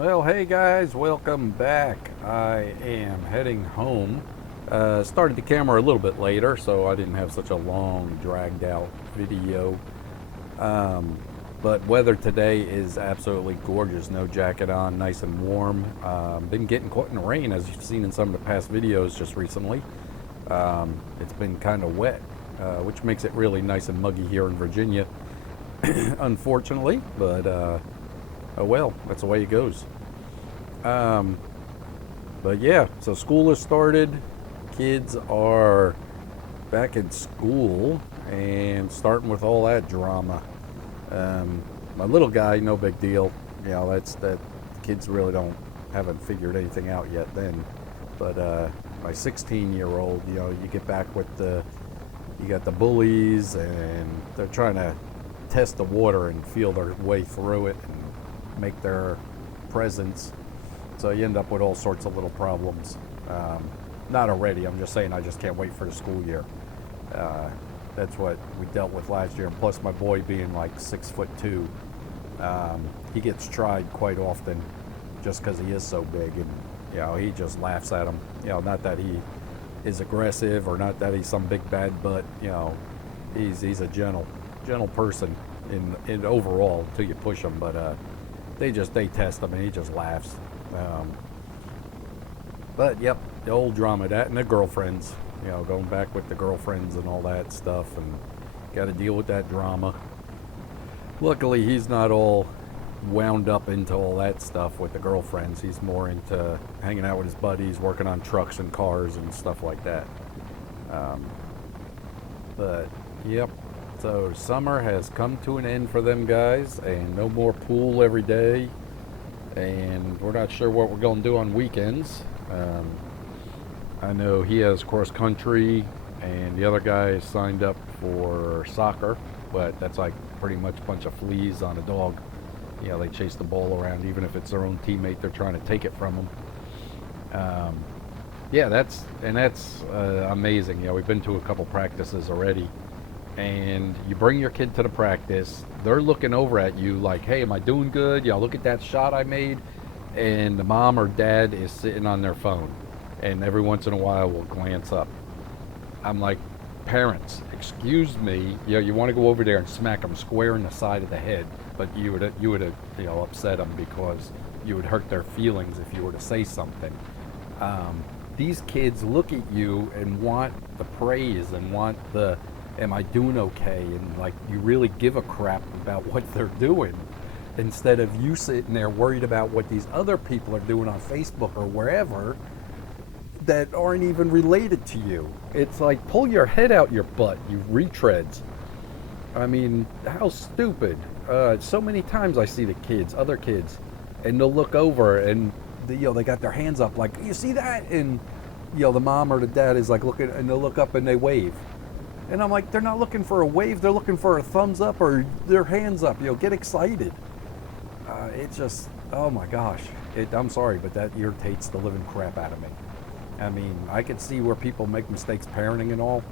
Well, hey guys, welcome back. I am heading home. Started the camera a little bit later, so I didn't have such a long, dragged out video. Um, but weather today is absolutely gorgeous. No jacket on, nice and warm. Been getting caught in the rain, as you've seen in some of the past videos just recently. It's been kind of wet, which makes it really nice and muggy here in Virginia, unfortunately. But oh well, that's the way it goes. Um, but yeah, so school has started. Kids are back in school and starting with all that drama. My little guy, no big deal. You know, that's that. Kids really haven't figured anything out yet then. But my 16-year-old, you know, you get back with you got the bullies, and they're trying to test the water and feel their way through it and make their presence. So you end up with all sorts of little problems. Not already, I'm just saying I just can't wait for the school year. That's what we dealt with last year. And plus my boy being like 6'2", he gets tried quite often just because he is so big, and you know, he just laughs at him. You know, not that he is aggressive or not that he's some big bad, but you know, he's a gentle person in overall until you push him. But they test him and he just laughs. But yep, the old drama, that and the girlfriends, you know, going back with the girlfriends and all that stuff, and got to deal with that drama. Luckily, he's not all wound up into all that stuff with the girlfriends. He's more into hanging out with his buddies, working on trucks and cars and stuff like that. But yep, so summer has come to an end for them guys, and no more pool every day. And we're not sure what we're going to do on weekends. I know he has cross country, and the other guy is signed up for soccer, but that's like pretty much a bunch of fleas on a dog. You know, they chase the ball around, even if it's their own teammate, they're trying to take it from them. Yeah, that's amazing. You know, we've been to a couple practices already, and you bring your kid to the practice, they're looking over at you like, hey, am I doing good? You know, look at that shot I made. And the mom or dad is sitting on their phone, and every once in a while will glance up. I'm like, parents, excuse me, you know, you want to go over there and smack them square in the side of the head, but you would you know, upset them because you would hurt their feelings if you were to say something. These kids look at you and want the praise and want the, am I doing okay? And like, you really give a crap about what they're doing, instead of you sitting there worried about what these other people are doing on Facebook or wherever that aren't even related to you. It's like, pull your head out your butt, you retreads. I mean, how stupid. So many times I see other kids, and they'll look over and you know, they got their hands up like, you see that? And you know, the mom or the dad is like looking, and they'll look up and they wave. And I'm like, they're not looking for a wave, they're looking for a thumbs up or their hands up. You know, get excited. It just, oh my gosh. I'm sorry, but that irritates the living crap out of me. I mean, I can see where people make mistakes parenting and all,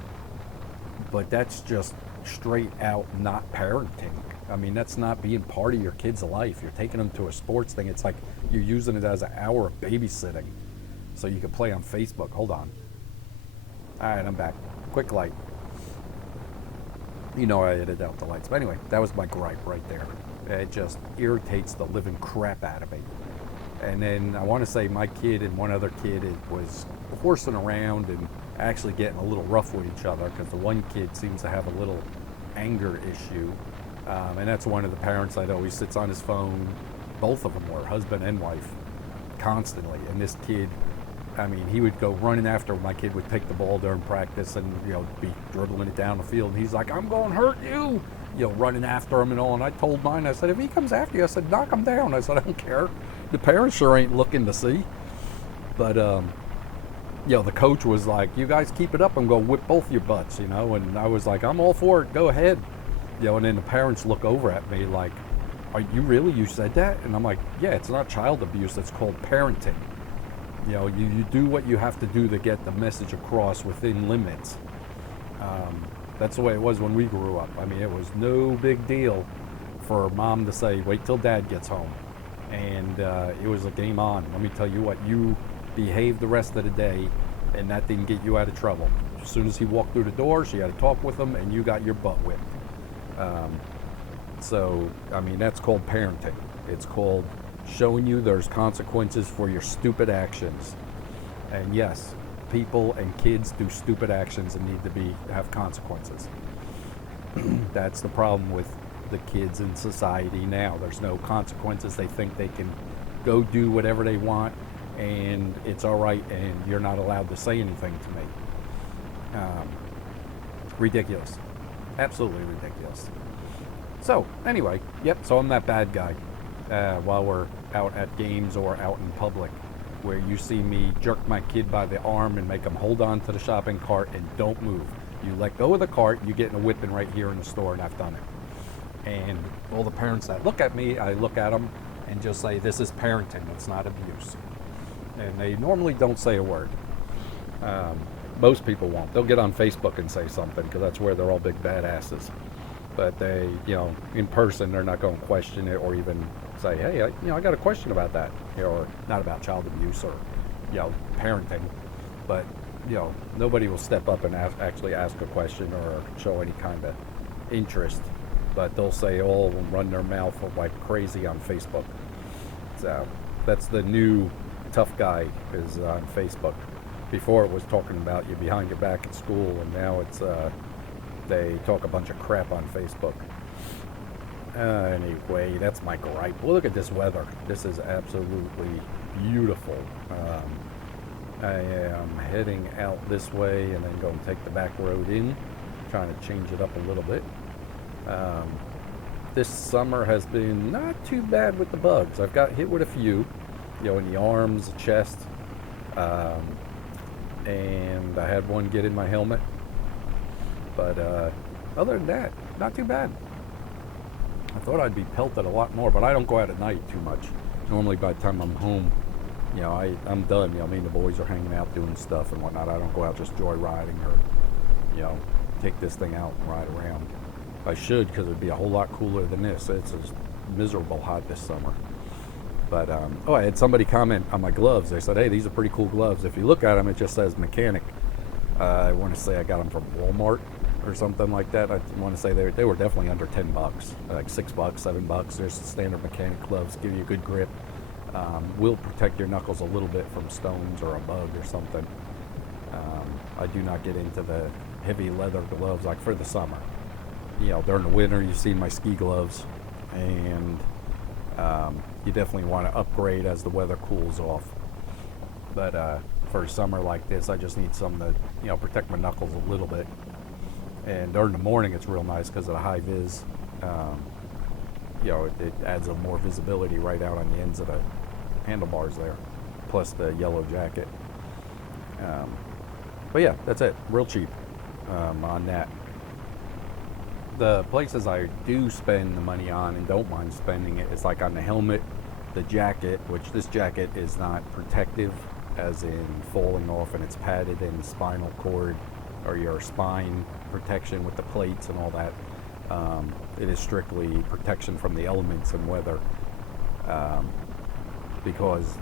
but that's just straight out not parenting. I mean, that's not being part of your kid's life. You're taking them to a sports thing. It's like you're using it as an hour of babysitting so you can play on Facebook. Hold on. All right, I'm back. Quick light. You know I edited out the lights. But anyway, that was my gripe right there. It just irritates the living crap out of me. And then I want to say my kid and one other kid was horsing around and actually getting a little rough with each other, because the one kid seems to have a little anger issue. And that's one of the parents I know. He sits on his phone. Both of them were, husband and wife, constantly. And this kid, I mean, he would go running after my kid would take the ball during practice and, you know, be dribbling it down the field. And he's like, I'm going to hurt you. You know, running after him and all. And I told mine, I said, if he comes after you, I said, knock him down. I said, I don't care. The parents sure ain't looking to see. But, you know, the coach was like, you guys keep it up, I'm going to whip both your butts, you know. And I was like, I'm all for it. Go ahead. You know, and then the parents look over at me like, are you really, you said that? And I'm like, yeah, it's not child abuse. It's called parenting. You know, you do what you have to do to get the message across within limits. That's the way it was when we grew up. I mean, it was no big deal for mom to say, wait till dad gets home. and it was a game on. Let me tell you what, you behaved the rest of the day, and that didn't get you out of trouble. As soon as he walked through the door, she had to talk with him, and you got your butt whipped. So, I mean, that's called parenting. It's called showing you there's consequences for your stupid actions. And yes, people and kids do stupid actions and need to have consequences. That's the problem with the kids in society now. There's no consequences. They think they can go do whatever they want, and it's all right, and you're not allowed to say anything to me. Ridiculous. Absolutely ridiculous. So, anyway, yep, so I'm that bad guy while we're out at games or out in public, where you see me jerk my kid by the arm and make him hold on to the shopping cart and don't move. You let go of the cart, you get in a whipping right here in the store, and I've done it. And all the parents that look at me, I look at them and just say, this is parenting, it's not abuse. And they normally don't say a word. Most people won't. They'll get on Facebook and say something, because that's where they're all big badasses. But they, in person, they're not going to question it or even say, hey, I got a question about that, or not about child abuse or, parenting. But, nobody will step up and actually ask a question or show any kind of interest. But they'll say all and run their mouth like crazy on Facebook. So that's the new tough guy is on Facebook. Before it was talking about you behind your back at school, and now it's they talk a bunch of crap on Facebook. Anyway, that's my gripe. Well, look at this weather. This is absolutely beautiful. I am heading out this way and then going to take the back road in, trying to change it up a little bit. This summer has been not too bad with the bugs. I've got hit with a few, in the arms, the chest, and I had one get in my helmet. But other than that, not too bad. I thought I'd be pelted a lot more, but I don't go out at night too much. Normally by the time I'm home, I'm done. Me and the boys are hanging out doing stuff and whatnot. I don't go out just joyriding or, take this thing out and ride around. I should, because it would be a whole lot cooler than this. It's just miserable hot this summer. But, I had somebody comment on my gloves. They said, hey, these are pretty cool gloves. If you look at them, it just says mechanic. I want to say I got them from Walmart or something like that. I want to say they were definitely under $10, like $6, $7. There's the standard mechanic gloves, give you a good grip. Will protect your knuckles a little bit from stones or a bug or something. I do not get into the heavy leather gloves like for the summer. During the winter, you see my ski gloves, and you definitely want to upgrade as the weather cools off. But for a summer like this, I just need some to protect my knuckles a little bit. And during the morning, it's real nice because of the high vis. It adds a more visibility right out on the ends of the handlebars there, plus the yellow jacket. But yeah, that's it. Real cheap on that. The places I do spend the money on and don't mind spending it is like on the helmet, the jacket, which this jacket is not protective, as in falling off, and it's padded in spinal cord or your spine protection with the plates and all that. It is strictly protection from the elements and weather, because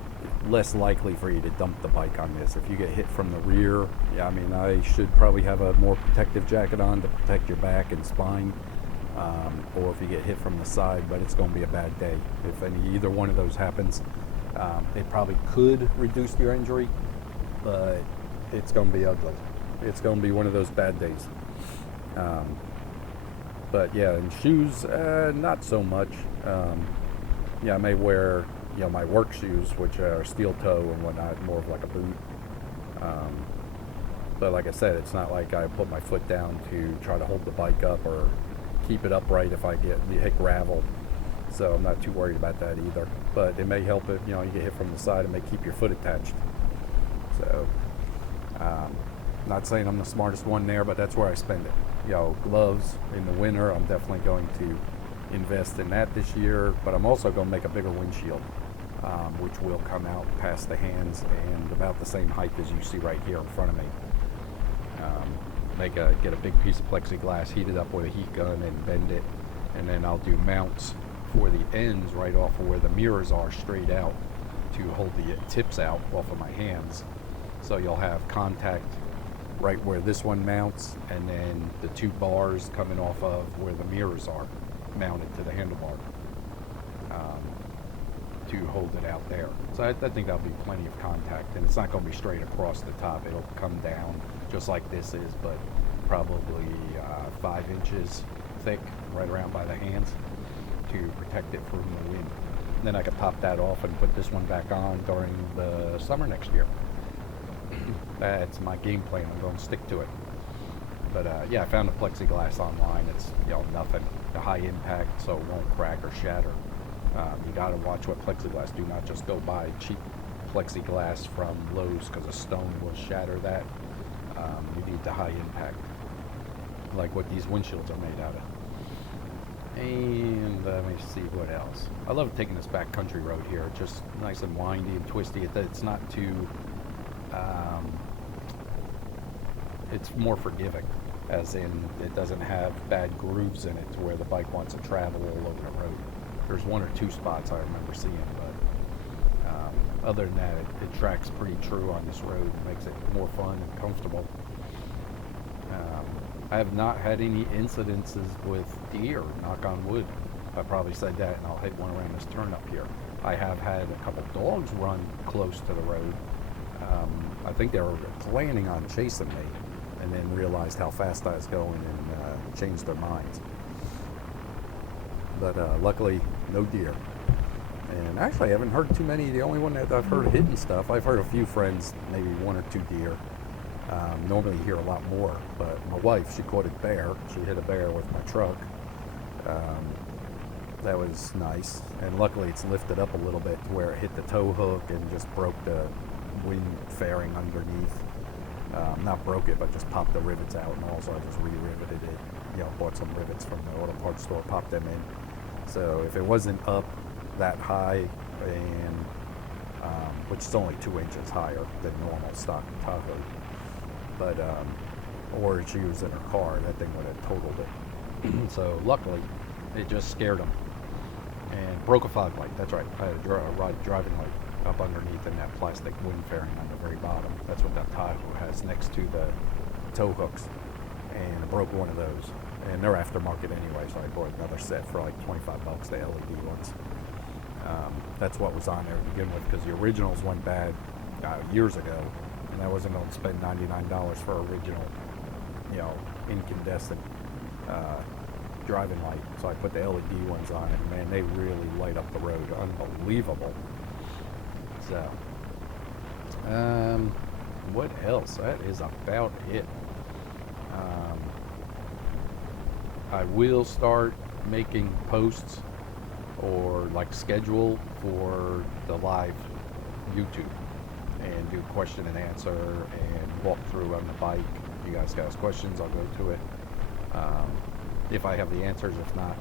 less likely for you to dump the bike on this. If you get hit from the rear, I should probably have a more protective jacket on to protect your back and spine, or if you get hit from the side, but it's going to be a bad day. If either one of those happens, it probably could reduce your injury, but it's going to be ugly. It's going to be one of those bad days. But yeah, and shoes, not so much. I may wear my work shoes, which are steel toe and whatnot, more of like a boot. But like I said, it's not like I put my foot down to try to hold the bike up or keep it upright if I hit gravel. So I'm not too worried about that either. But it may help if you get hit from the side, it may keep your foot attached. So not saying I'm the smartest one there, but that's where I spend it. Gloves in the winter, I'm definitely going to invest in that this year, but I'm also going to make a bigger windshield, which will come out past the hands and about the same height as you see right here in front of me. Get a big piece of plexiglass, heat it up with a heat gun and bend it, and then I'll do mounts for the ends right off of where the mirrors are straight out to hold the tips out off of my hands. So you'll have contact right where this one mounts, and then the two bars coming off of where the mirrors are mounted to the handlebar to hold it out there. So I think that'll be plenty of contact, and it's not going to be straight across the top. It'll come down just like this is, but probably 5 inches thick right around by the hands to protect it from the wind. And then I could pop that off and put this one back on during the summer next year. That's my game plan. I'm going to stick to it. But yeah, I found the plexiglass online. It's nothing, the high impact, so it won't crack or shatter. You got to watch what plexiglass. Do not just go buy cheap plexiglass from Lowe's, because a stone will shatter that. You need the high impact, like what these windshields are made out of. And let me see what else. I love taking this back country road here. It's just nice and windy and twisty. It's not too, it's more forgiving, as in it doesn't have bad grooves in it to where the bike wants to travel all over the road. There's 1 or 2 spots I remember seeing, but other than that, it tracks pretty true on this road. It makes it more fun and comfortable. I have not had any incidences with deer, knock on wood. I probably said that, and I'll hit one around this turn up here. I have had a couple dogs run close to the road. I think they were planning on chasing me, and then realized how fast I was going and changed their minds. But luckily, no deer. And actually, I haven't heard too many. The only one that I've heard hidden stuff, I've heard a few friends, maybe 1 or 2 deer. Normally you hear a lot more, but my wife, she caught a bear. She hit a bear with my truck. That was nice, and luckily it's lifted up a little bit to where it hit the tow hook and just broke the wind fairing underneath. Not broke it, but just popped the rivets out, and also I just re-riveted it. Bought some rivets from the auto parts store, popped them in. So if it wasn't up that high, and which is only 2 inches higher than normal stock Tahoe, but or she was in her car, that thing would have totaled it. So luckily, it just scared them and broke a fog light. That's right, I had a driving light up underneath in that plastic wind fairing on the very bottom. That's what that Tahoe has next to the tow hooks, and it broke one of those. And they're aftermarket anyway, so I bought another set for like $25, the LED ones. That's what was on there to begin with, because the originals went bad years ago, and I wasn't going to spend $99 for original, incandescent driving light. So I put the LED ones on, and man, they really light up the road. Unbelievable. So, what else? That is about it. I will start making posts or like schedule for the live YouTube and do question and answer and walk through on the bike. If you guys got questions, I'll go to it. If I have the answers, if not,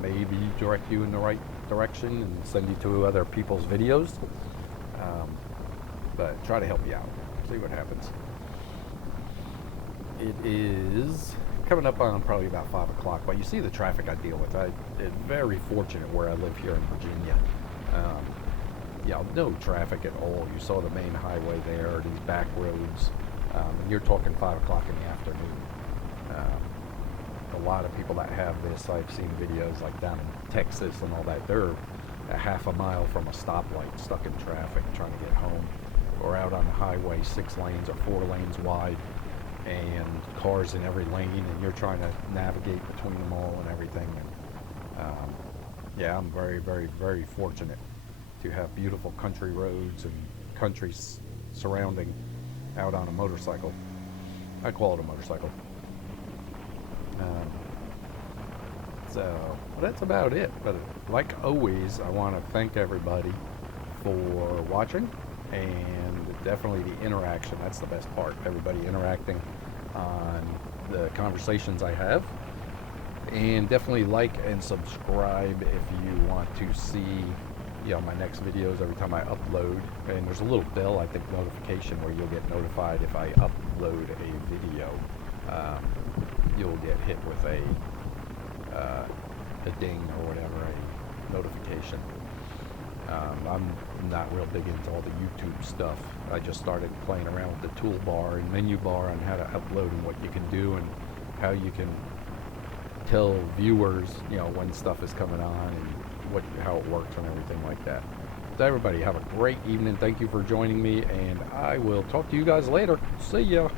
maybe direct you in the right direction and send you to other people's videos. But try to help you out. See what happens. It is coming up on probably about 5 o'clock, but you see the traffic I deal with. I'm very fortunate where I live here in Virginia. No traffic at all. You saw the main highway there, these back roads. And you're talking 5 o'clock in the afternoon. A lot of people that have this, I've seen videos like down in Texas and all that, they're a half a mile from a stoplight, stuck in traffic, trying to get home, or out on the highway, 6 lanes or 4 lanes wide, and cars in every lane, and you're trying to navigate between them all and everything. And, I'm very, very, very fortunate to have beautiful country roads and countries surrounding out on a motorcycle. I call it a motorcycle. So that's about it. But like always, I want to thank everybody for watching, and definitely the interaction. That's the best part. Everybody interacting on the conversations I have. And definitely like and subscribe if you want to see my next videos every time I upload. And there's a little bell, I think, notification where you'll get notified if I upload a video. You'll get hit with a ding or whatever, notification. I'm not real big into all the YouTube stuff. I just started playing around with the toolbar and menu bar on how to upload and what you can do and how you can tell viewers, when stuff is coming on and how it works and everything like that. So everybody, have a great evening. Thank you for joining me, and I will talk to you guys later. See ya.